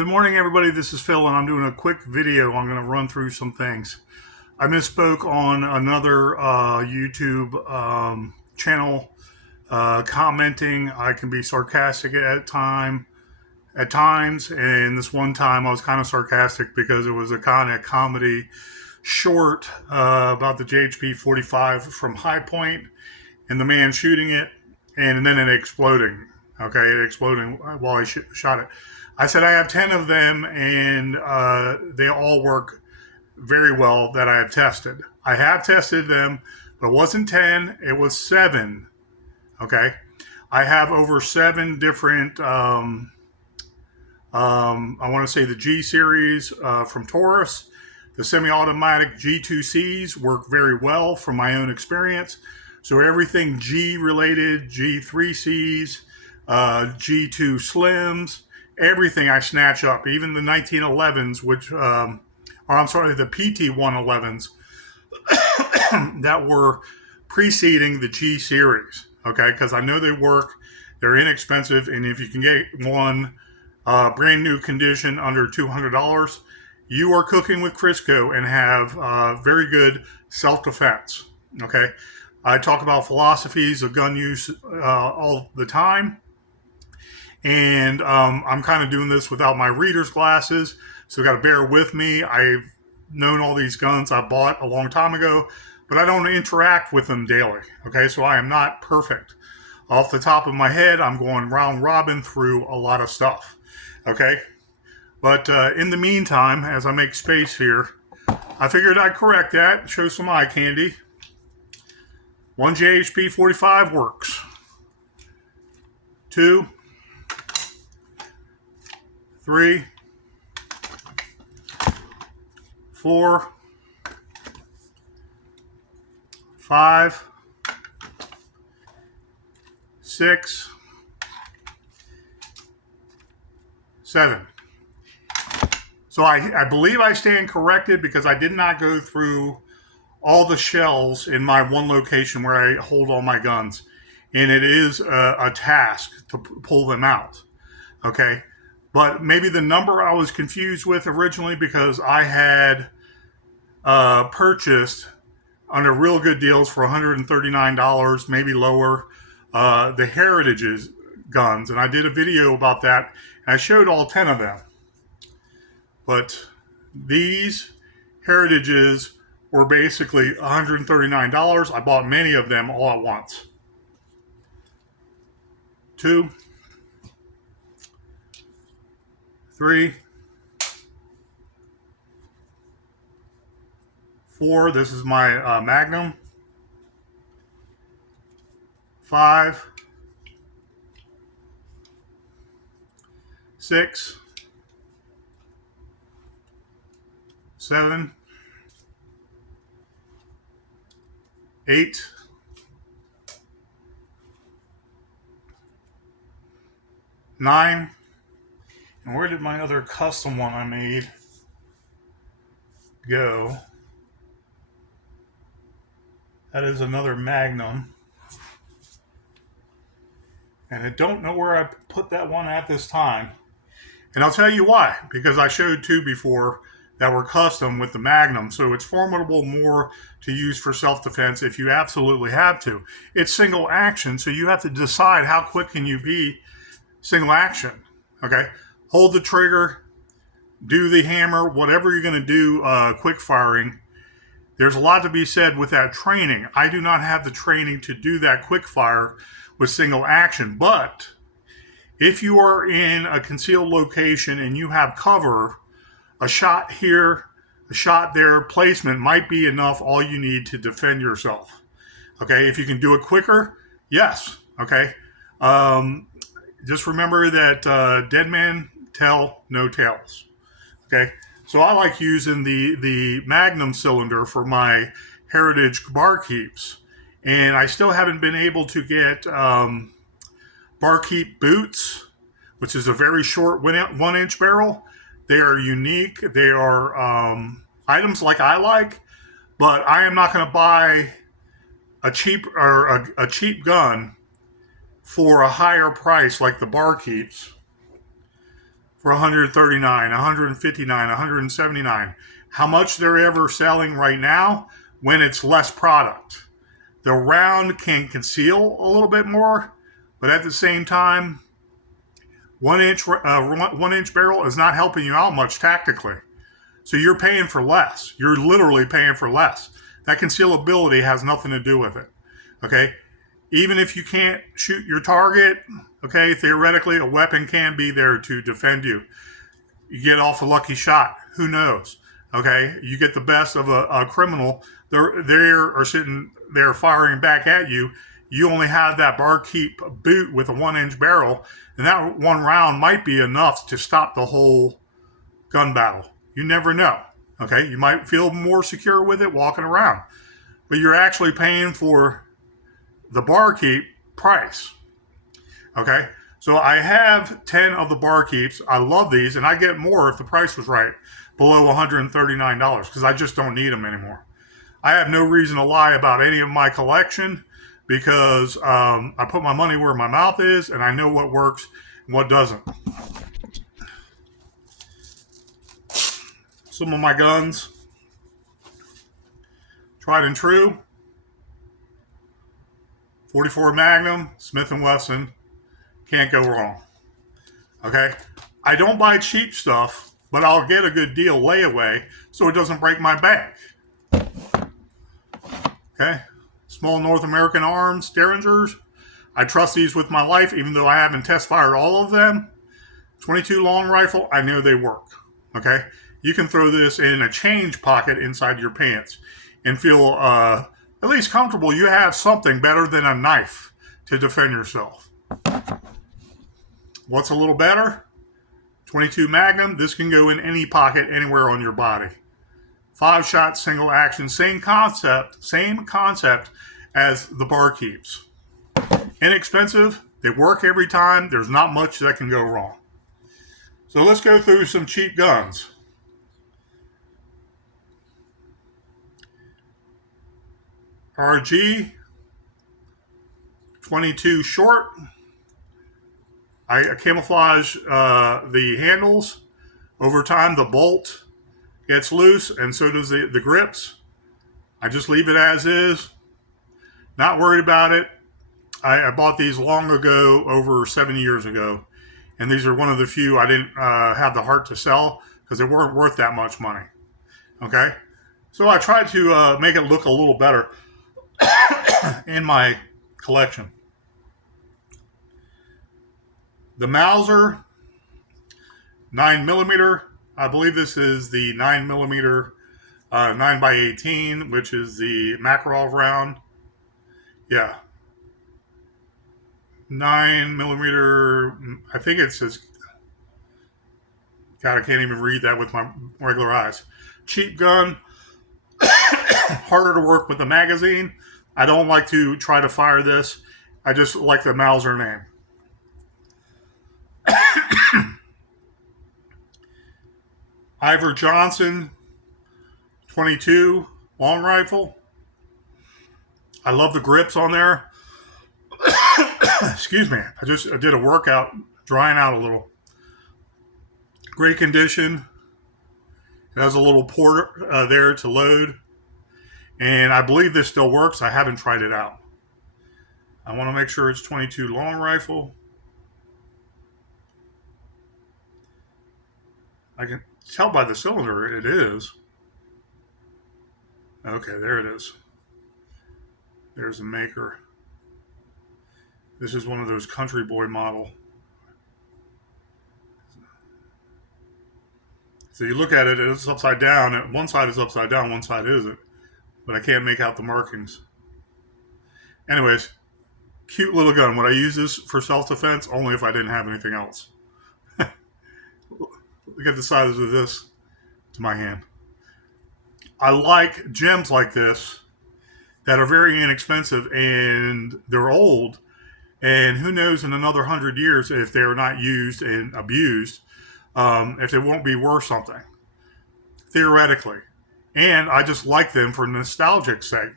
Good morning, everybody. This is Phil, and I'm doing a quick video. I'm going to run through some things. I misspoke on another YouTube channel commenting. I can be sarcastic at times, and this one time I was kind of sarcastic because it was a kind of comedy short about the JHP 45 from High Point and the man shooting it, and then it exploding. Okay, it exploding while I shot it. I said I have 10 of them, and they all work very well that I have tested. I have tested them, but it wasn't 10, it was 7. Okay, I have over 7 different, I want to say the G series from Taurus. The semi-automatic G2Cs work very well from my own experience. So everything G related, G3Cs, G2 Slims, everything I snatch up, even the 1911s, the PT111s that were preceding the G series, okay? Because I know they work, they're inexpensive, and if you can get one brand new condition under $200, you are cooking with Crisco and have very good self-defense, okay? I talk about philosophies of gun use all the time. And I'm kind of doing this without my reader's glasses, so you got to bear with me. I've known all these guns I bought a long time ago, but I don't interact with them daily. Okay, so I am not perfect. Off the top of my head, I'm going round robin through a lot of stuff. Okay, but in the meantime, as I make space here, I figured I'd correct that, show some eye candy. One JHP 45 works. 2, 3, 4, 5, 6, 7. So I believe I stand corrected because I did not go through all the shells in my one location where I hold all my guns. And it is a task to pull them out. Okay. But maybe the number I was confused with originally because I had purchased under real good deals for $139, maybe lower, the Heritage's guns. And I did a video about that. And I showed all 10 of them. But these Heritages were basically $139. I bought many of them all at once. 2, 3, 4, this is my magnum. 5, 6, 7, 8, 9, and where did my other custom one I made go? That is another Magnum. And I don't know where I put that one at this time. And I'll tell you why. Because I showed 2 before that were custom with the Magnum. So it's formidable more to use for self-defense if you absolutely have to. It's single action, so you have to decide how quick can you be single action. Okay? Hold the trigger, do the hammer, whatever you're going to do quick firing. There's a lot to be said with that training. I do not have the training to do that quick fire with single action. But if you are in a concealed location and you have cover, a shot here, a shot there, placement might be enough, all you need to defend yourself. Okay, if you can do it quicker, yes. Okay, just remember that dead men tell no tales. Okay, so I like using the Magnum cylinder for my Heritage Barkeeps, and I still haven't been able to get Barkeep boots, which is a very short 1-inch barrel. They are unique. They are items like I like, but I am not going to buy a cheap gun for a higher price like the Barkeeps for 139, 159, 179. How much they're ever selling right now when it's less product. The round can conceal a little bit more, but at the same time, 1 inch barrel is not helping you out much tactically. So you're paying for less. You're literally paying for less. That concealability has nothing to do with it. Okay? Even if you can't shoot your target, okay, theoretically a weapon can be there to defend you. You get off a lucky shot. Who knows? Okay? You get the best of a criminal. They're sitting there firing back at you. You only have that barkeep boot with a 1 inch barrel, and that one round might be enough to stop the whole gun battle. You never know. Okay, you might feel more secure with it walking around, but you're actually paying for the barkeep price. Okay, so I have 10 of the barkeeps. I love these, and I get more if the price was right, below $139, because I just don't need them anymore. I have no reason to lie about any of my collection, because I put my money where my mouth is, and I know what works and what doesn't. Some of my guns, tried and true, 44 Magnum, Smith & Wesson, can't go wrong. Okay? I don't buy cheap stuff, but I'll get a good deal layaway so it doesn't break my bank. Okay? Small North American Arms, Derringers. I trust these with my life, even though I haven't test fired all of them. 22 long rifle, I know they work. Okay? You can throw this in a change pocket inside your pants and feel at least comfortable. You have something better than a knife to defend yourself. What's a little better? 22 Magnum. This can go in any pocket anywhere on your body. 5-shot single action. Same concept as the Barkeeps. Inexpensive. They work every time. There's not much that can go wrong. So let's go through some cheap guns. RG 22 short. I camouflage the handles. Over time, the bolt gets loose, and so does the grips. I just leave it as is. Not worried about it. I bought these long ago, over 7 years ago, and these are one of the few I didn't have the heart to sell because they weren't worth that much money. Okay? So I tried to make it look a little better in my collection. The Mauser 9mm. I believe this is the 9mm 9x18, which is the Makarov round. Yeah. 9mm. I think it says. God, I can't even read that with my regular eyes. Cheap gun. Harder to work with the magazine. I don't like to try to fire this. I just like the Mauser name. Ivor Johnson 22 long rifle. I love the grips on there. Excuse me. I did a workout, drying out a little. Great condition. It has a little port there to load. And I believe this still works. I haven't tried it out. I want to make sure it's 22 long rifle. I can tell by the cylinder it is. Okay, there it is. There's the maker. This is one of those country boy model. So you look at it, it's upside down. One side is upside down, one side isn't. But I can't make out the markings. Anyways, cute little gun. Would I use this for self-defense? Only if I didn't have anything else. Look at the size of this to my hand. I like gems like this that are very inexpensive and they're old. And who knows in another 100 years if they're not used and abused, if they won't be worth something, theoretically. And I just like them for nostalgic sake.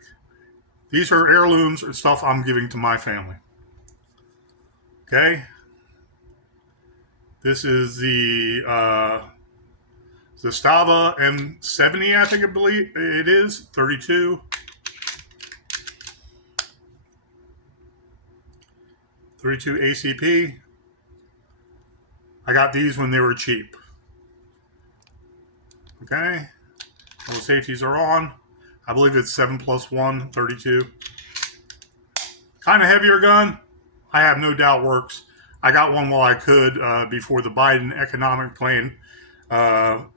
These are heirlooms and stuff I'm giving to my family. Okay? This is the Stava M70, I believe it is, 32. 32 ACP. I got these when they were cheap. Okay. All the safeties are on. I believe it's 7+1, 32. Kind of heavier gun. I have no doubt works. I got one while I could before the Biden economic plan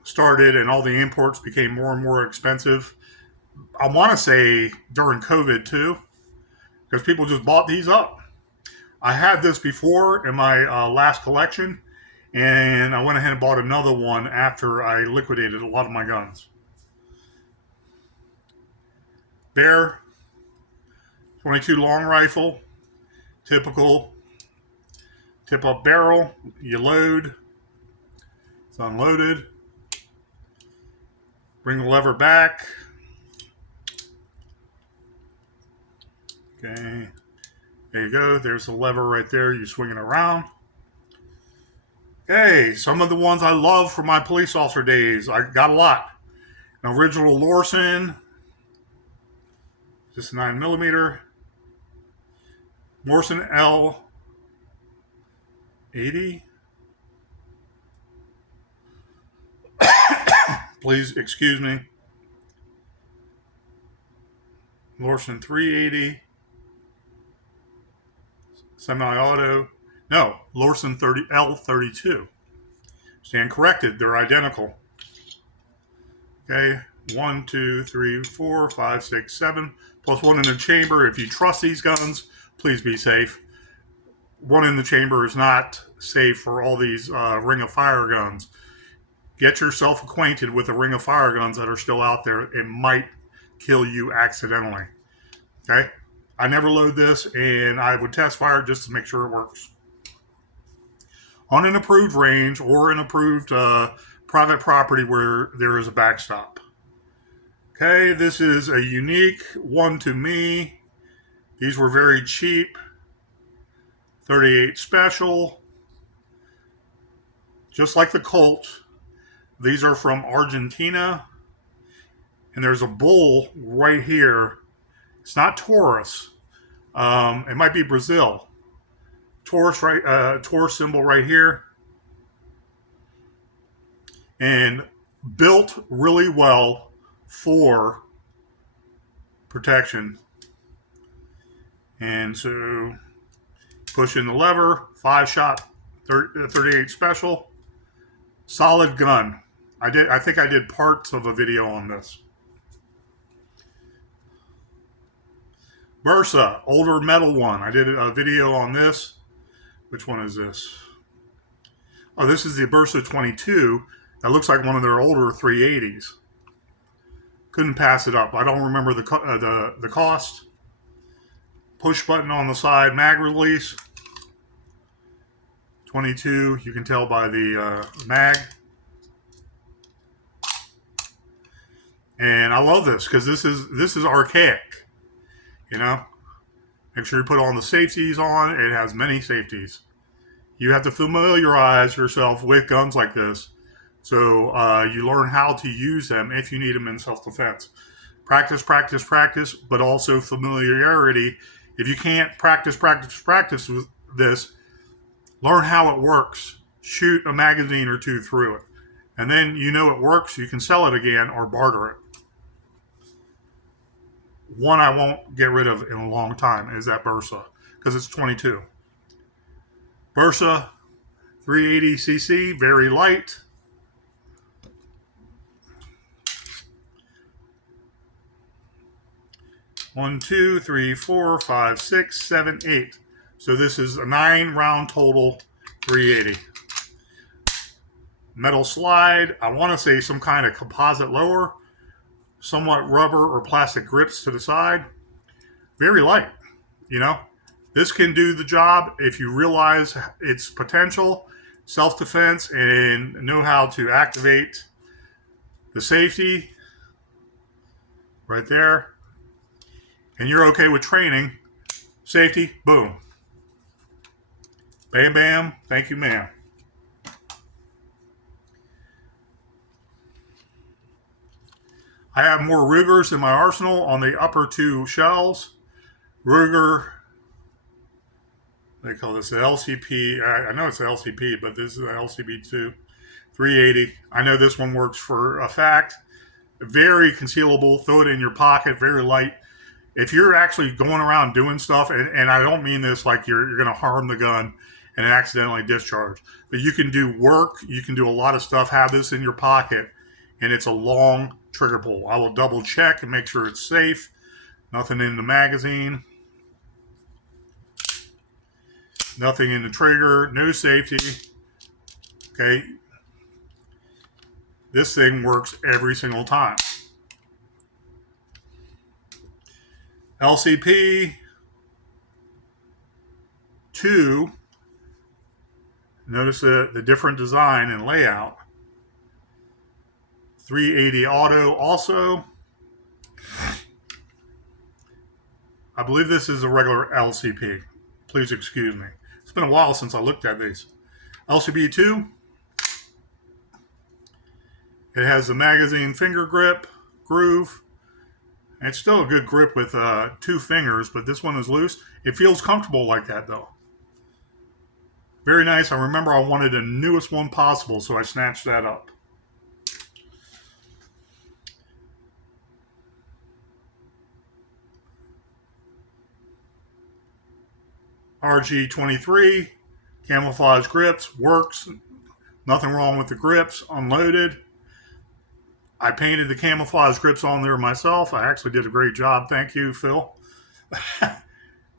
started and all the imports became more and more expensive. I want to say during COVID too, because people just bought these up. I had this before in my last collection, and I went ahead and bought another one after I liquidated a lot of my guns. Bear 22 long rifle, typical tip-up barrel. You load, it's unloaded. Bring the lever back. Okay, there you go. There's the lever right there. You swing it around. Okay, some of the ones I love from my police officer days. I got a lot. An original Lorson, just 9mm. Lorson L80. Please excuse me. Lorson 380. Semi-auto. No, Lorson L32. Stand corrected. They're identical. Okay. 1, 2, 3, 4, 5, 6, 7. +1 in the chamber. If you trust these guns, please be safe. 1 in the chamber is not safe for all these Ring of Fire guns. Get yourself acquainted with the Ring of Fire guns that are still out there. It might kill you accidentally. Okay? I never load this, and I would test fire just to make sure it works. On an approved range or an approved private property where there is a backstop. Okay, this is a unique one to me. These were very cheap. 38 special. Just like the Colt. These are from Argentina. And there's a bull right here. It's not Taurus. It might be Brazil. Taurus, right? Taurus symbol right here. And built really well for protection. And so push in the lever, 5-shot 38 special. Solid gun. I think I did parts of a video on this. Bursa, older metal one. I did a video on this. Which one is this? Oh, this is the Bursa 22. That looks like one of their older 380s. Couldn't pass it up. I don't remember the cost. Push button on the side, mag release. 22, you can tell by the mag. And I love this because this is archaic. You know, make sure you put all the safeties on. It has many safeties. You have to familiarize yourself with guns like this, so you learn how to use them if you need them in self-defense. Practice, practice, practice, but also familiarity. If you can't practice with this, learn how it works. Shoot a magazine or two through it. And then you know it works, you can sell it again or barter it. One I won't get rid of in a long time is that Bursa, because it's 22. Bursa 380cc, very light. One, two, three, 4, 5, 6, 7, 8. So this is a 9-round total 380. Metal slide. I want to say some kind of composite lower. Somewhat rubber or plastic grips to the side. Very light. You know, this can do the job if you realize its potential, self-defense, and know how to activate the safety right there. And you're okay with training. Safety, boom. Bam, bam. Thank you, ma'am. I have more Rugers in my arsenal on the upper two shelves. Ruger, they call this the LCP. I know it's the LCP, but this is the LCP2 380. I know this one works for a fact. Very concealable. Throw it in your pocket. Very light. If you're actually going around doing stuff, and I don't mean this like you're going to harm the gun and accidentally discharge, but you can do work. You can do a lot of stuff. Have this in your pocket, and it's a long trigger pull. I will double check and make sure it's safe. Nothing in the magazine. Nothing in the trigger. No safety. Okay. This thing works every single time. LCP 2. Notice the different design and layout. 380 auto also. I believe this is a regular LCP. Please excuse me. It's been a while since I looked at these. LCP 2. It has the magazine finger grip, groove. It's still a good grip with 2 fingers, but this one is loose. It feels comfortable like that, though. Very nice. I remember I wanted the newest one possible, so I snatched that up. RG23, camouflage grips, works. Nothing wrong with the grips, unloaded. I painted the camouflage grips on there myself. I actually did a great job. Thank you, Phil.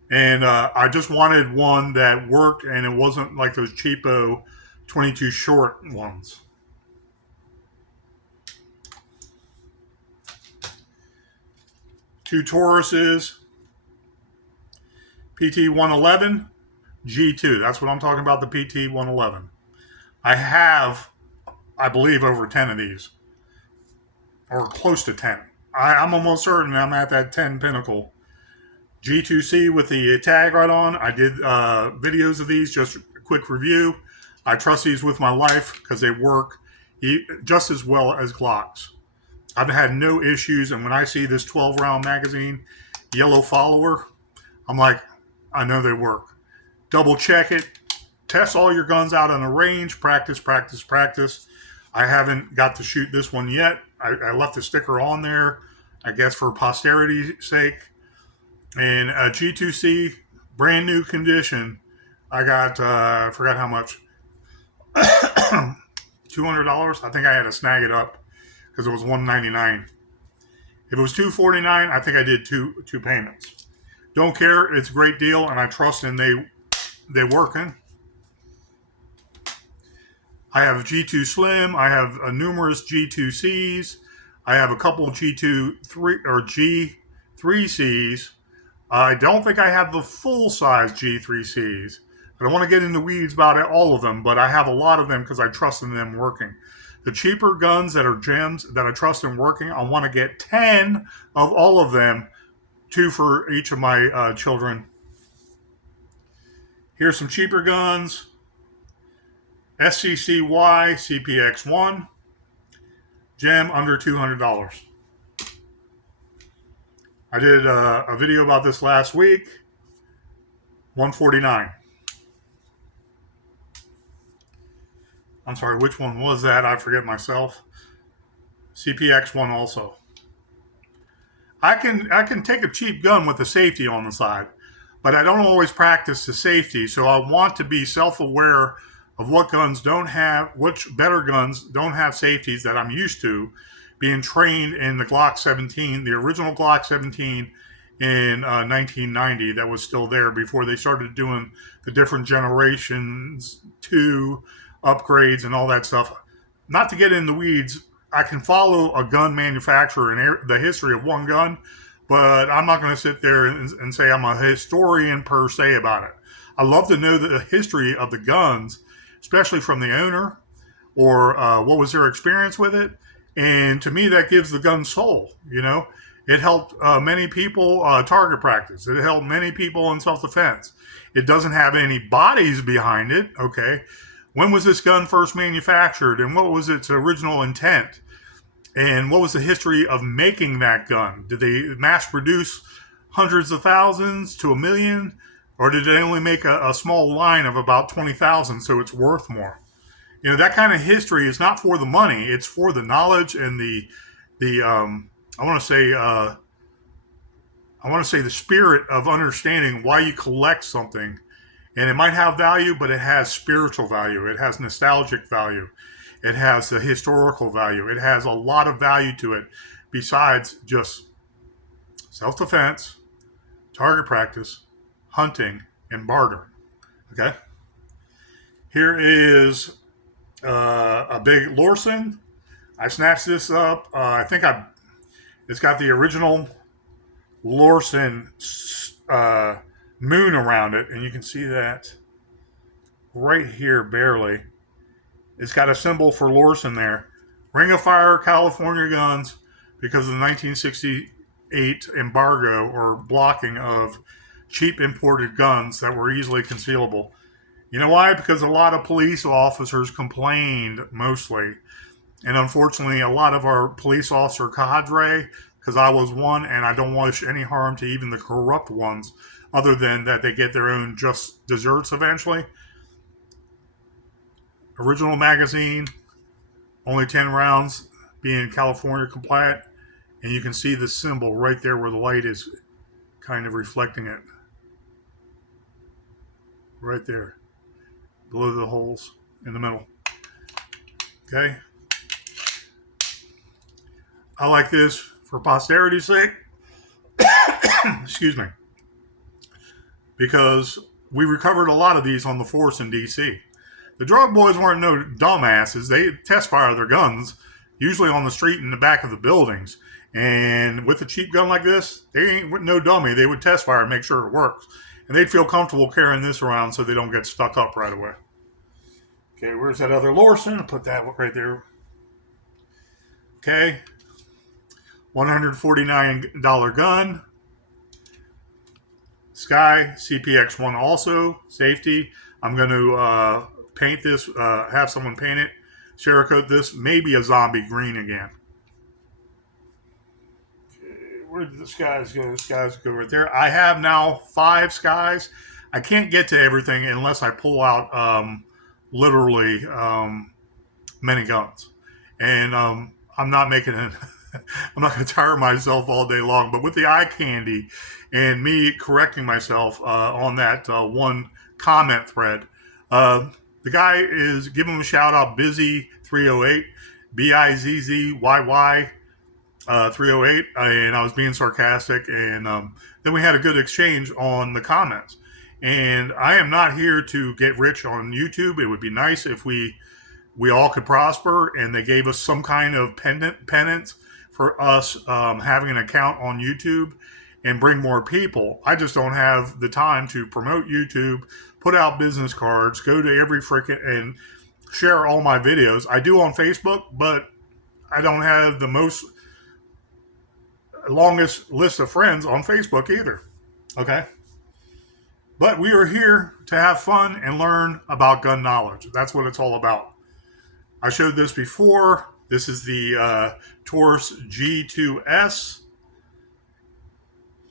And I just wanted one that worked and it wasn't like those cheapo 22 short ones. Two Tauruses. PT-111, G2. That's what I'm talking about, the PT-111. I have, I believe, over 10 of these. Or close to 10. I'm almost certain I'm at that 10 pinnacle. G2C with the tag right on. I did videos of these, just a quick review. I trust these with my life because they work just as well as Glocks. I've had no issues, and when I see this 12-round magazine, yellow follower, I'm like, I know they work. Double check it. Test all your guns out on the range. Practice, practice, practice. I haven't got to shoot this one yet. I left the sticker on there, I guess for posterity's sake. And a G2C, brand new condition. I got, I forgot how much. $200. I think I had to snag it up because it was $199. If it was $249, I think I did two payments. Don't care. It's a great deal, and I trust in they working. I have G2 Slim. I have numerous G2Cs. I have a couple G3Cs. I don't think I have the full-size G3Cs. I don't want to get in the weeds about all of them, but I have a lot of them because I trust in them working. The cheaper guns that are gems that I trust in working, I want to get 10 of all of them, 2 for each of my children. Here's some cheaper guns. SCCY CPX1. Gem under $200. I did a video about this last week. $149. I'm sorry, which one was that? I forget myself. CPX1 also. I can take a cheap gun with a safety on the side, but I don't always practice the safety, so I want to be self-aware of what guns don't have, which better guns don't have safeties that I'm used to, being trained in the Glock 17, the original Glock 17 in 1990 that was still there before they started doing the different generations 2 upgrades and all that stuff. Not to get in the weeds, I can follow a gun manufacturer and the history of one gun, but I'm not going to sit there and say I'm a historian per se about it. I love to know the history of the guns, especially from the owner or what was their experience with it. And to me, that gives the gun soul, you know. It helped many people target practice. It helped many people in self-defense. It doesn't have any bodies behind it, okay? When was this gun first manufactured and what was its original intent? And what was the history of making that gun? Did they mass produce hundreds of thousands to a million? Or did they only make a small line of about 20,000 so it's worth more? You know, that kind of history is not for the money. It's for the knowledge and the I want to say the spirit of understanding why you collect something. And it might have value, but it has spiritual value. It has nostalgic value. It has the historical value. It has a lot of value to it besides just self-defense, target practice, hunting, and barter. Okay? Here is a big Lorsen. I snatched this up. It's got the original Lorsen moon around it, and you can see that right here barely. It's got a symbol for Lorsen there. Ring of Fire California guns because of the 1968 embargo or blocking of cheap imported guns that were easily concealable. You know why? Because a lot of police officers complained mostly. And unfortunately, a lot of our police officer cadre, because I was one, and I don't wish any harm to even the corrupt ones, other than that they get their own just desserts eventually. Original magazine, only 10 rounds, being California compliant. And you can see the symbol right there where the light is kind of reflecting it. Right there. Below the holes in the middle. Okay. I like this for posterity's sake. Excuse me. Because we recovered a lot of these on the force in DC. The drug boys weren't no dumbasses. They test fire their guns, usually on the street in the back of the buildings. And with a cheap gun like this, they ain't no dummy. They would test fire and make sure it works. And they'd feel comfortable carrying this around so they don't get stuck up right away. Okay, where's that other Lorsen? I'll put that right there. Okay. $149 gun. Sky CPX1 also. Safety. I'm going to paint this, have someone paint it. Cerakote this. Maybe a zombie green again. Where did the skies go? The skies go right there. I have now 5 skies. I can't get to everything unless I pull out literally many guns. And I'm not making it. I'm not going to tire myself all day long. But with the eye candy and me correcting myself on that one comment thread, the guy is giving him a shout out, Bizzy308, BIZZYY. 308, and I was being sarcastic, and then we had a good exchange on the comments. And I am not here to get rich on YouTube. It would be nice if we all could prosper, and they gave us some kind of penance for us having an account on YouTube and bring more people. I just don't have the time to promote YouTube, put out business cards, go to every frickin' and share all my videos. I do on Facebook, but I don't have the longest list of friends on Facebook either. Okay? But we are here to have fun and learn about gun knowledge. That's what it's all about. I showed this before. This is the Taurus G2S.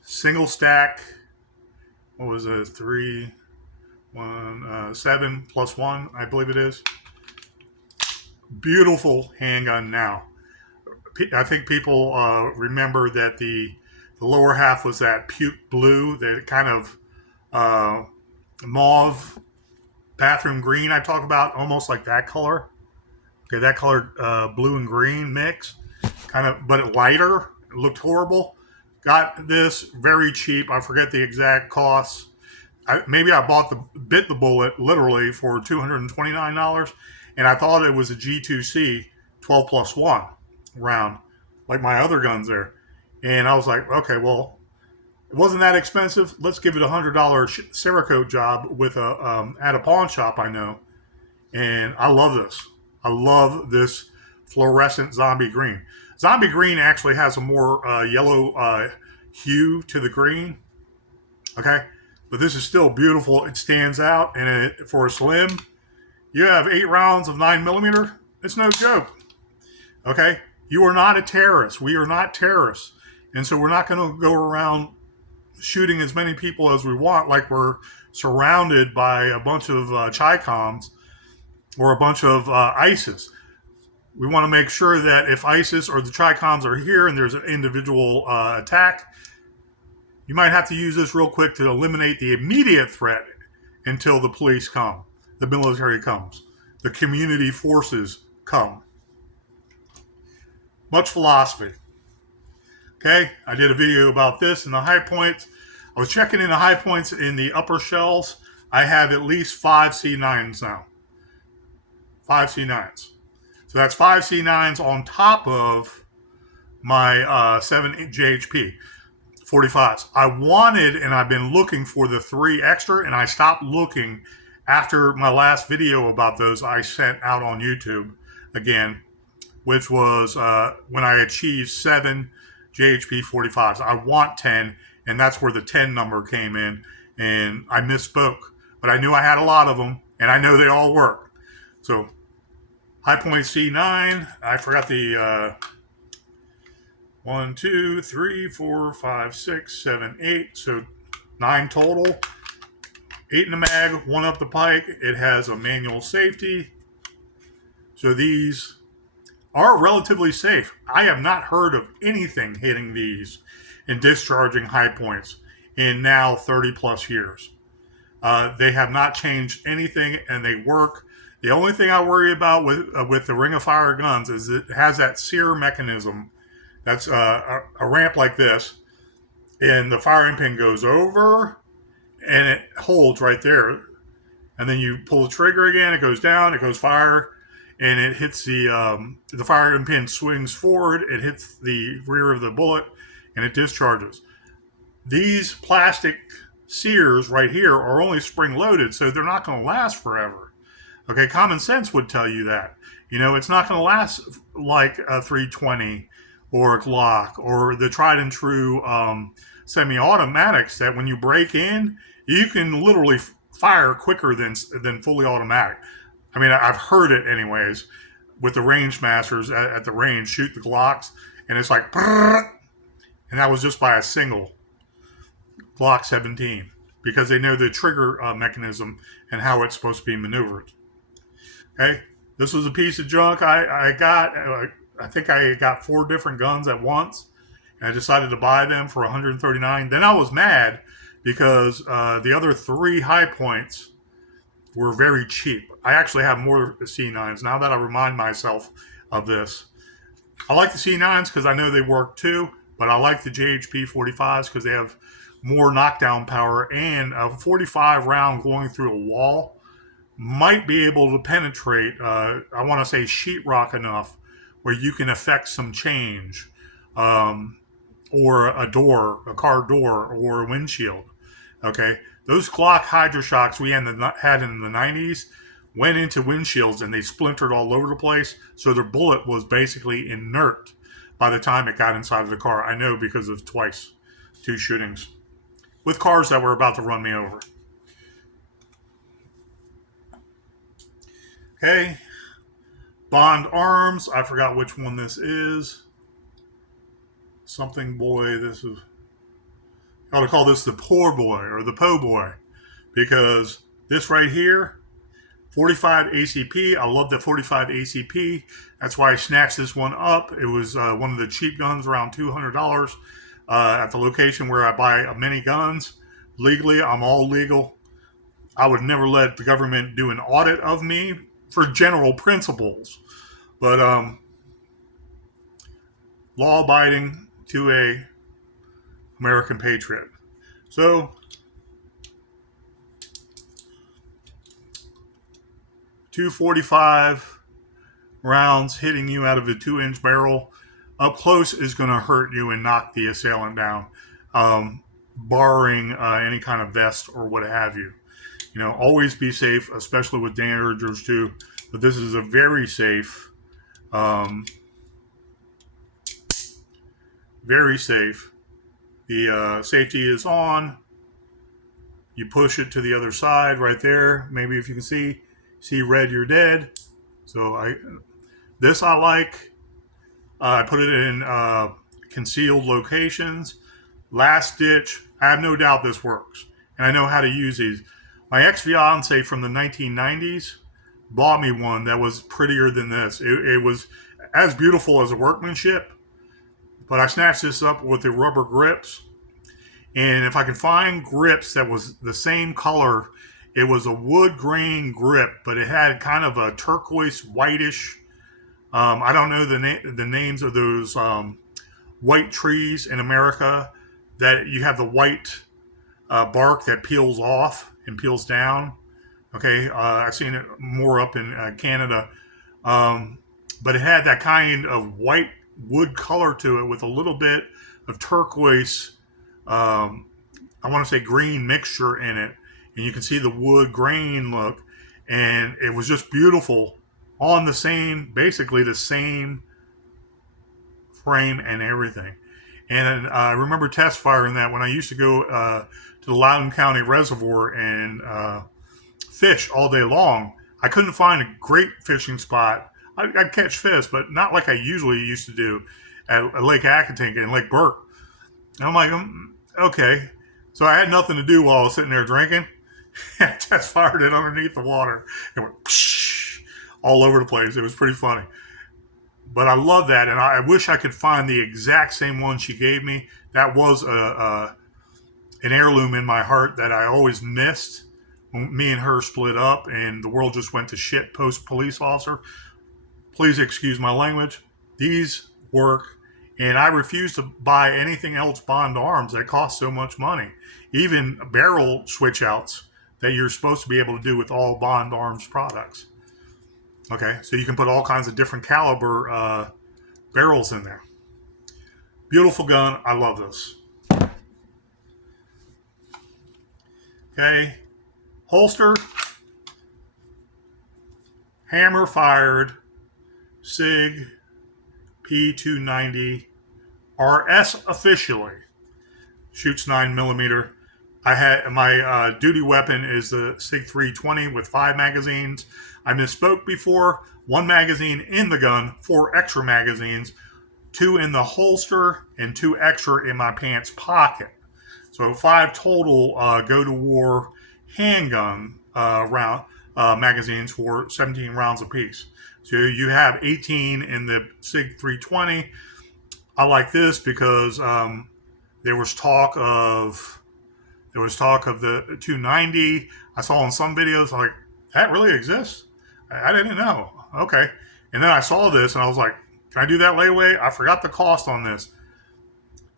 Single stack. What was it? 7 plus 1, I believe it is. Beautiful handgun now. I think people remember that the lower half was that puke blue, that kind of mauve bathroom green I talk about, almost like that color. Okay, that color blue and green mix, kind of, but lighter. It looked horrible. Got this very cheap. I forget the exact cost. Maybe I bit the bullet literally for $229, and I thought it was a G2C 12 plus 1 round, like my other guns there. And I was like, okay, well, it wasn't that expensive. Let's give it $100 Cerakote job with at a pawn shop I know. And I love this. I love this fluorescent zombie green. Zombie green actually has a more yellow hue to the green. Okay, but this is still beautiful. It stands out, and for a slim, you have 8 rounds of 9mm. It's no joke. Okay. You are not a terrorist. We are not terrorists. And so we're not going to go around shooting as many people as we want, like we're surrounded by a bunch of Chi-Coms or a bunch of ISIS. We want to make sure that if ISIS or the Chi-Coms are here and there's an individual attack, you might have to use this real quick to eliminate the immediate threat until the police come, the military comes, the community forces come. Much philosophy. Okay, I did a video about this in the high points. I was checking in the high points in the upper shelves. I have at least 5 C9s now. 5 C9s. So that's 5 C9s on top of my 7 JHP 45s. I wanted, and I've been looking for the 3 extra, and I stopped looking after my last video about those I sent out on YouTube again, which was when I achieved 7 JHP 45s. I want 10, and that's where the 10 number came in, and I misspoke. But I knew I had a lot of them, and I know they all work. So, high point C9, I forgot the 1, 2, 3, 4, 5, 6, 7, 8, so 9 total. 8 in the mag, 1 up the pike. It has a manual safety. So these are relatively safe. I have not heard of anything hitting these and discharging high points in now 30 plus years. They have not changed anything, and they work. The only thing I worry about with the Ring of Fire guns is it has that sear mechanism. That's a ramp like this, and the firing pin goes over, and it holds right there. And then you pull the trigger again, it goes down, it goes fire, and it hits the firing pin swings forward, it hits the rear of the bullet, and it discharges. These plastic sears right here are only spring loaded, so they're not going to last forever. Okay, common sense would tell you that. You know, it's not going to last like a 320 or a Glock or the tried and true semi-automatics that when you break in, you can literally fire quicker than fully automatic. I mean, I've heard it anyways with the range masters at the range shoot the Glocks, and it's like, and that was just by a single Glock 17 because they know the trigger mechanism and how it's supposed to be maneuvered. Okay, this was a piece of junk I got. I think I got 4 different guns at once, and I decided to buy them for $139. Then I was mad because the other 3 high points were very cheap. I actually have more C9s now that I remind myself of this. I like the C9s because I know they work too, but I like the JHP 45s because they have more knockdown power, and a 45 round going through a wall might be able to penetrate, I want to say sheetrock enough where you can affect some change, or a door, a car door, or a windshield. Okay, those Glock Hydroshocks we had in the 90s went into windshields and they splintered all over the place, so their bullet was basically inert by the time it got inside of the car. I know because of 2 shootings with cars that were about to run me over. Okay, Bond Arms, I forgot which one this is. Something boy, this is, I ought to call this the poor boy or the po' boy, because this right here, 45 ACP, I love the 45 ACP. That's why I snatched this one up. It was one of the cheap guns, around $200 at the location where I buy many guns. Legally, I'm all legal. I would never let the government do an audit of me for general principles. But law-abiding to a American patriot. So, 245 rounds hitting you out of a 2-inch barrel up close is going to hurt you and knock the assailant down, barring any kind of vest or what have you. You know, always be safe, especially with Derringers too. But this is a very safe, very safe. The safety is on. You push it to the other side right there. Maybe if you can see red, you're dead. So this I like. I put it in concealed locations. Last ditch. I have no doubt this works, and I know how to use these. My ex-fiance from the 1990s bought me one that was prettier than this. It was as beautiful as a workmanship, but I snatched this up with the rubber grips. And if I could find grips that was the same color, it was a wood grain grip, but it had kind of a turquoise whitish. I don't know the names of those white trees in America that you have the white bark that peels off and peels down. Okay, I've seen it more up in Canada, but it had that kind of white wood color to it with a little bit of turquoise. I want to say green mixture in it, and you can see the wood grain look, and it was just beautiful on the same, basically the same frame and everything. And I remember test firing that when I used to go to the Loudoun County Reservoir and fish all day long. I couldn't find a great fishing spot. I'd catch fish, but not like I usually used to do at Lake Akatinka and Lake Burke. And I'm like, okay. So I had nothing to do while I was sitting there drinking. I test fired it underneath the water. It went psh, all over the place. It was pretty funny. But I love that, and I wish I could find the exact same one she gave me. That was an heirloom in my heart that I always missed when me and her split up, and the world just went to shit post police officer. Please excuse my language. These work, and I refuse to buy anything else Bond Arms that costs so much money. Even barrel switch outs that you're supposed to be able to do with all Bond Arms products. Okay, so you can put all kinds of different caliber barrels in there. Beautiful gun. I love this. Okay, holster, hammer fired, SIG P290 RS officially. Shoots 9mm. I had my duty weapon is the SIG 320 with 5 magazines. I misspoke before. 1 magazine in the gun, 4 extra magazines, 2 in the holster, and 2 extra in my pants pocket. So 5 total go to war handgun round magazines for 17 rounds apiece. So you have 18 in the SIG 320. I like this because there was talk of the 290. I saw in some videos like that really exists. I didn't know. Okay, and then I saw this and I was like, can I do that layaway? I forgot the cost on this.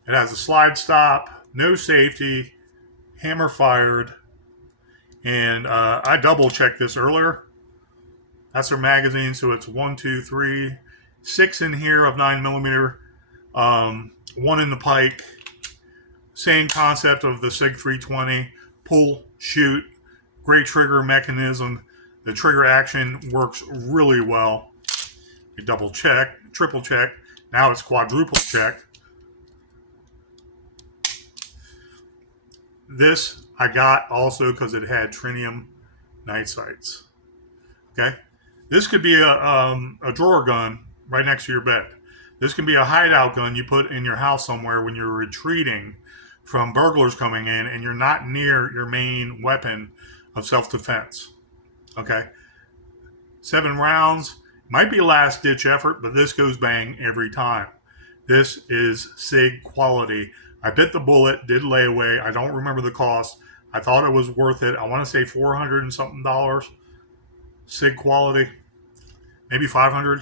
It has a slide stop, no safety, hammer fired, and I double checked this earlier. That's their magazine, so it's 1, 2, 3, 6 in here of 9mm, 1 in the pike. Same concept of the SIG 320, pull, shoot, great trigger mechanism. The trigger action works really well. You double check, triple check. Now it's quadruple check. This I got also because it had tritium night sights. Okay, this could be a drawer gun right next to your bed. This can be a hideout gun you put in your house somewhere when you're retreating from burglars coming in and you're not near your main weapon of self-defense. Okay, 7 rounds. Might be a last ditch effort, but this goes bang every time. This is SIG quality. I bit the bullet, did layaway. I don't remember the cost. I thought it was worth it. I want to say $400 and something. SIG quality, maybe 500.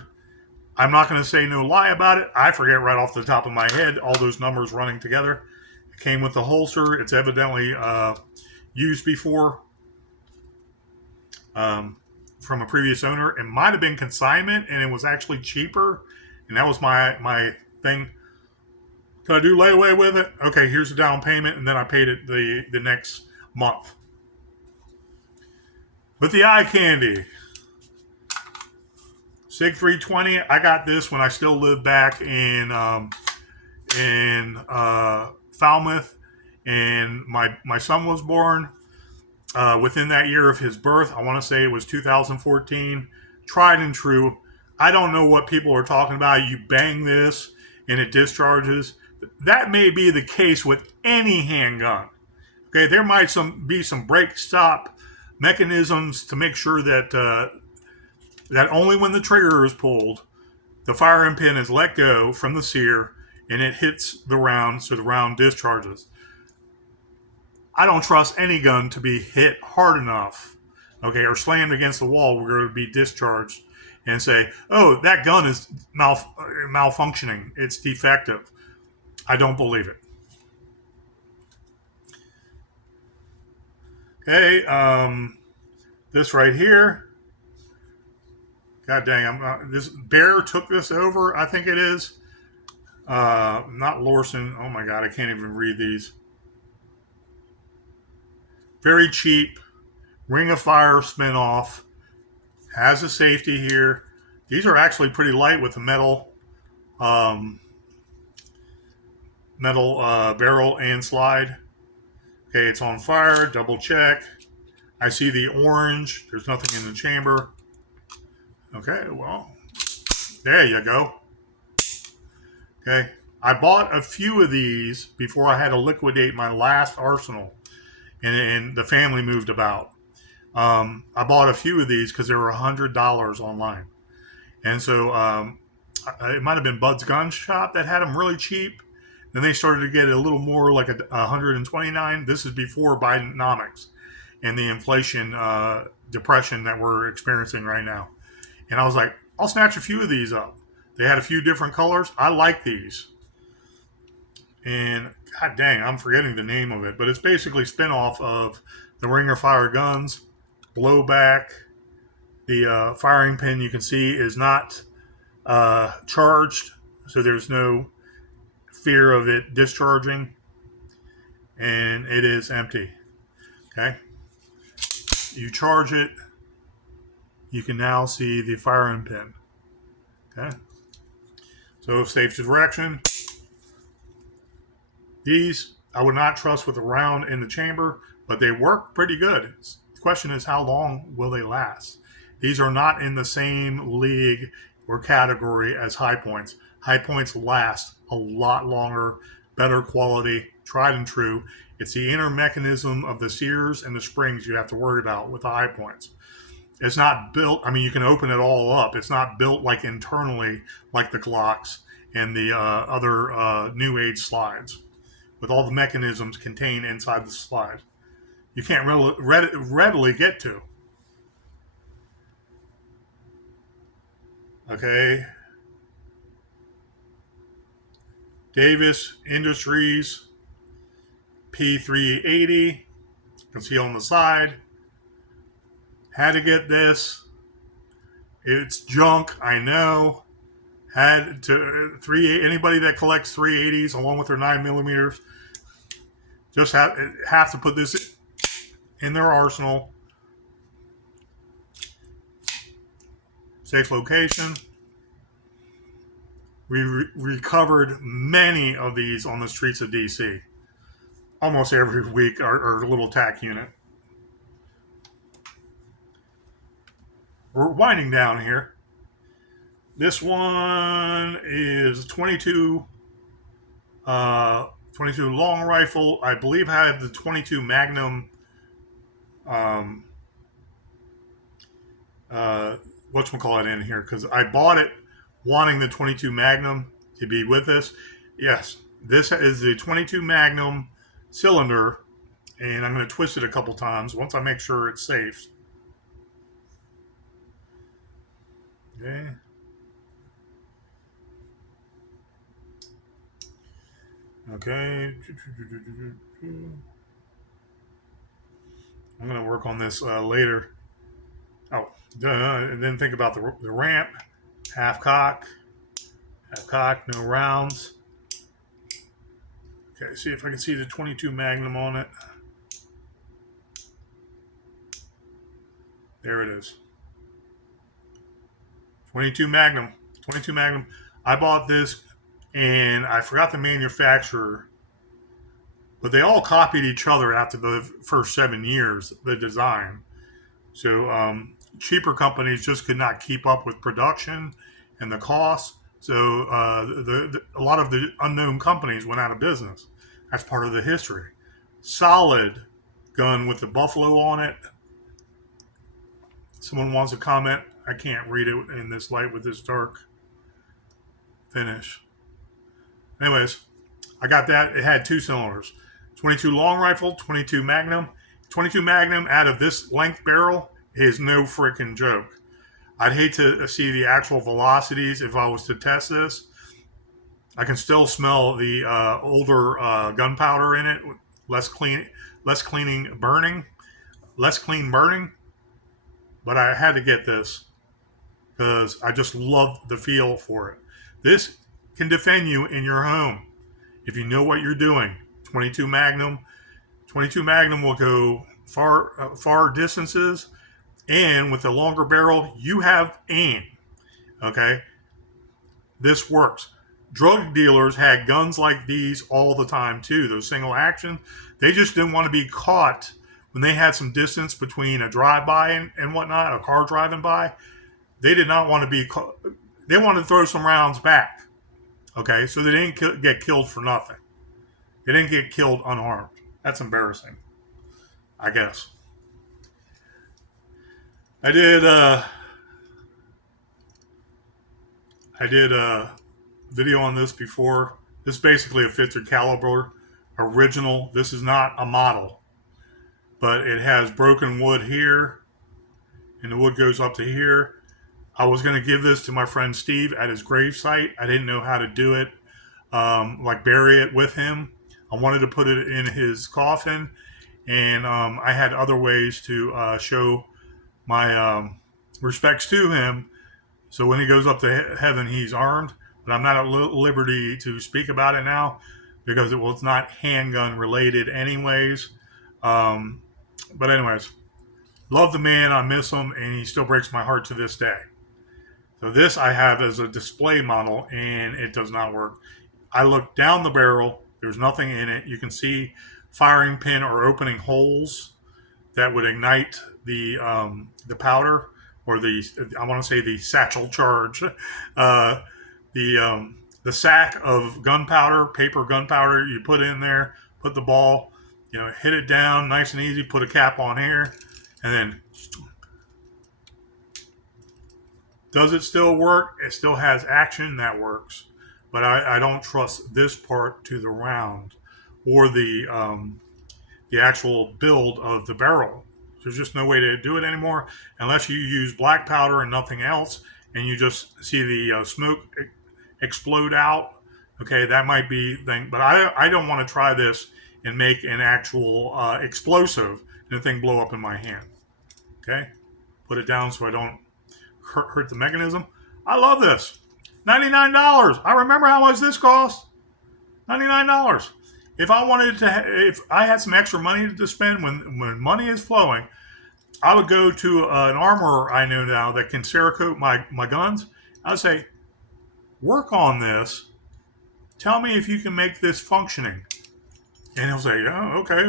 I'm not going to say no lie about it. I forget right off the top of my head all those numbers running together. It came with the holster. It's evidently used before from a previous owner. It might have been consignment, and it was actually cheaper. And that was my thing. Can I do layaway with it? Okay, here's the down payment, and then I paid it the next month. But the eye candy. SIG 320, I got this when I still lived back in Falmouth, and my son was born within that year of his birth. I want to say it was 2014. Tried and true. I don't know what people are talking about. You bang this and it discharges. That may be the case with any handgun. Okay, there might be some break stop mechanisms to make sure that that only when the trigger is pulled, the firing pin is let go from the sear and it hits the round, so the round discharges. I don't trust any gun to be hit hard enough, okay, or slammed against the wall where it would be discharged and say, oh, that gun is malfunctioning. It's defective. I don't believe it. Okay, this right here. God dang, this Bear took this over, I think it is. Not Lorson. Oh my God, I can't even read these. Very cheap. Ring of Fire spin-off. Has a safety here. These are actually pretty light with the metal barrel and slide. Okay, it's on fire. Double check. I see the orange. There's nothing in the chamber. Okay, well, there you go. Okay, I bought a few of these before I had to liquidate my last arsenal, and the family moved about. I bought a few of these because they were $100 online, and so it might have been Bud's Gun Shop that had them really cheap. Then they started to get a little more like 129. This is before Bidenomics and the inflation depression that we're experiencing right now. And I was like, I'll snatch a few of these up. They had a few different colors. I like these. And god dang, I'm forgetting the name of it, but it's basically spin-off of the Ring of Fire guns, blowback. The firing pin you can see is not charged, so there's no fear of it discharging, and it is empty. Okay, you charge it, you can now see the firing pin. Okay, so safety direction. These I would not trust with a round in the chamber, but they work pretty good. The question is, how long will they last? These are not in the same league or category as high points. High points last a lot longer, better quality, tried and true. It's the inner mechanism of the sears and the springs you have to worry about with the high points. It's not built, I mean, you can open it all up. It's not built like internally like the Glocks and the other new age slides with all the mechanisms contained inside the slide. You can't readily get to. Okay. Davis Industries P380. You can see on the side. Had to get this. It's junk, I know. Had to anybody that collects 380s along with their 9mm just have to put this in their arsenal. Safe location. We recovered many of these on the streets of DC. Almost every week, our little TAC unit. We're winding down here. This one is 22 long rifle. I believe I have the 22 Magnum whatchamacallit in here because I bought it wanting the 22 Magnum to be with us. Yes, this is the 22 Magnum cylinder, and I'm going to twist it a couple times once I make sure it's safe. Okay. Okay. I'm going to work on this later. Oh, and then think about the ramp. Half cock, no rounds. Okay, see if I can see the 22 Magnum on it. There it is. 22 Magnum. 22 Magnum. I bought this and I forgot the manufacturer, but they all copied each other after the first 7 years, the design. So cheaper companies just could not keep up with production and the costs. So a lot of the unknown companies went out of business. That's part of the history. Solid gun with the buffalo on it. Someone wants to comment. I can't read it in this light with this dark finish. Anyways, I got that. It had 2 cylinders. 22 long rifle, 22 magnum. 22 magnum out of this length barrel is no freaking joke. I'd hate to see the actual velocities if I was to test this. I can still smell the older gunpowder in it. Less clean burning. But I had to get this because I just love the feel for it. This can defend you in your home if you know what you're doing. 22 Magnum. 22 Magnum will go far distances, and with a longer barrel, you have aim. Okay? This works. Drug dealers had guns like these all the time too. Those single action. They just didn't want to be caught when they had some distance between a drive-by and whatnot, a car driving by. They did not want to be caught. They wanted to throw some rounds back. Okay, so they didn't get killed for nothing. They didn't get killed unarmed. That's embarrassing, I guess. I did a video on this before. This is basically a 50 caliber original. This is not a model, but it has broken wood here, and the wood goes up to here. I was going to give this to my friend Steve at his gravesite. I didn't know how to do it, like bury it with him. I wanted to put it in his coffin, and I had other ways to show my respects to him. So when he goes up to heaven, he's armed. But I'm not at liberty to speak about it now because it's not handgun related anyways. But anyways, love the man. I miss him, and he still breaks my heart to this day. So this I have as a display model, and it does not work. I look down the barrel. There's nothing in it. You can see firing pin or opening holes that would ignite the powder, or I want to say the satchel charge, the sack of gunpowder, paper gunpowder. You put in there, put the ball, hit it down, nice and easy. Put a cap on here, and then. Does it still work? It still has action that works, but I don't trust this part to the round or the actual build of the barrel. There's just no way to do it anymore unless you use black powder and nothing else, and you just see the smoke explode out. Okay, that might be thing, but I don't want to try this and make an actual explosive and the thing blow up in my hand. Okay, put it down so I don't hurt the mechanism. I love this. $99. I remember how much this cost. $99. If I had some extra money to spend when money is flowing, I would go to an armorer I know now that can Cerakote my guns. I would say, work on this. Tell me if you can make this functioning. And he'll say, oh, okay.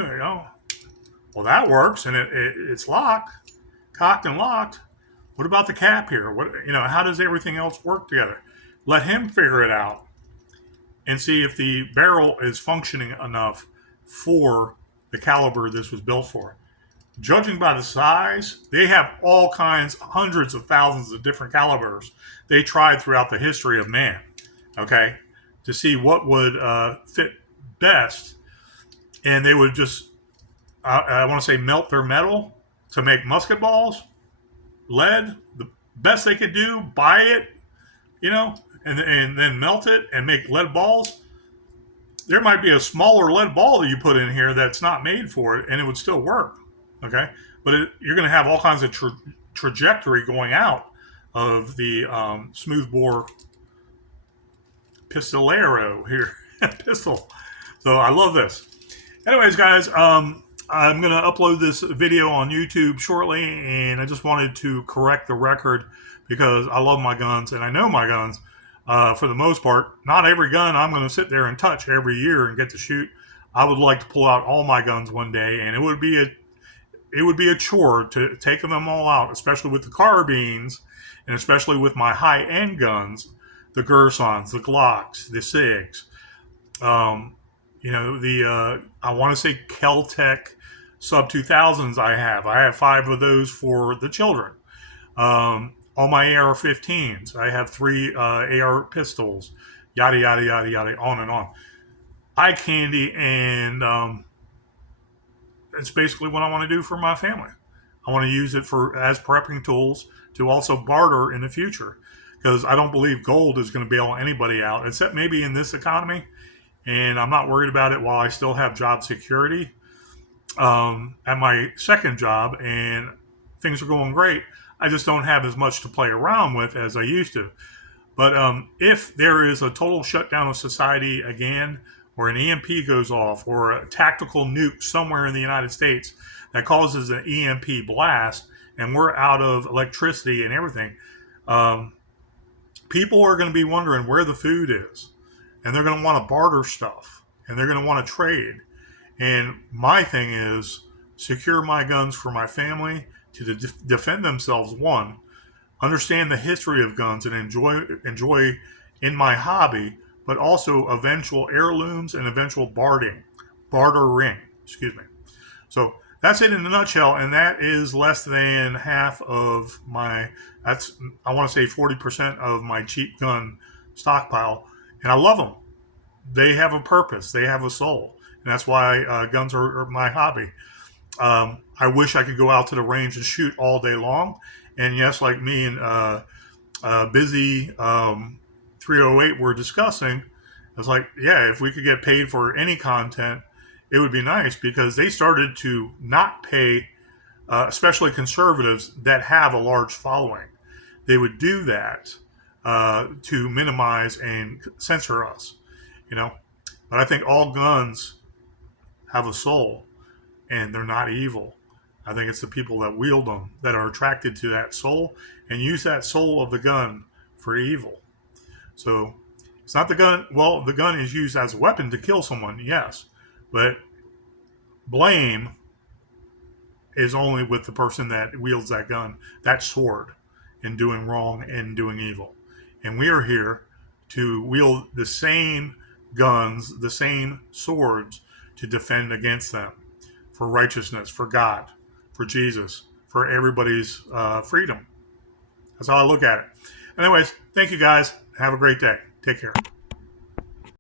Well, that works, and it's cocked and locked. What about the cap here? How does everything else work together? Let him figure it out and see if the barrel is functioning enough for the caliber this was built for. Judging by the size, they have all kinds, hundreds of thousands of different calibers they tried throughout the history of man, okay, to see what would fit best. And they would just, I want to say, melt their metal to make musket balls. Lead, the best they could do, buy it, and then melt it and make lead balls. There might be a smaller lead ball that you put in here that's not made for it, and it would still work. Okay, but you're going to have all kinds of trajectory going out of the smoothbore pistolero here, pistol. So I love this. Anyways, guys, I'm going to upload this video on YouTube shortly, and I just wanted to correct the record because I love my guns, and I know my guns for the most part. Not every gun I'm going to sit there and touch every year and get to shoot. I would like to pull out all my guns one day, and it would be it would be a chore to take them all out, especially with the carbines, and especially with my high-end guns, the Gersons, the Glocks, the SIGs. Um, I want to say Kel-Tec sub 2000s. I have 5 of those for the children. All my AR-15s. I have 3 AR pistols. Yada yada yada yada, on and on. Eye candy, and it's basically what I want to do for my family. I want to use it for as prepping tools to also barter in the future, because I don't believe gold is going to bail anybody out, except maybe in this economy. And I'm not worried about it while I still have job security at my second job, and things are going great. I just don't have as much to play around with as I used to. But if there is a total shutdown of society again, or an EMP goes off, or a tactical nuke somewhere in the United States that causes an EMP blast, and we're out of electricity and everything, people are going to be wondering where the food is. And they're going to want to barter stuff. And they're going to want to trade. And my thing is secure my guns for my family to defend themselves, one, understand the history of guns and enjoy in my hobby, but also eventual heirlooms and eventual bartering. Excuse me. So that's it in a nutshell, and that is less than half of my. I want to say 40% of my cheap gun stockpile, and I love them. They have a purpose. They have a soul, and that's why guns are my hobby. I wish I could go out to the range and shoot all day long. And yes, like me and Busy 308 were discussing, it's like, yeah, if we could get paid for any content, it would be nice, because they started to not pay, especially conservatives that have a large following. They would do that to minimize and censor us, you know. But I think all guns have a soul, and they're not evil. I think it's the people that wield them that are attracted to that soul and use that soul of the gun for evil. So it's not the gun. Well, the gun is used as a weapon to kill someone, yes, but blame is only with the person that wields that gun, that sword, in doing wrong and doing evil. And we are here to wield the same guns, the same swords, to defend against them, for righteousness, for God, for Jesus, for everybody's freedom. That's how I look at it. Anyways, thank you guys. Have a great day. Take care.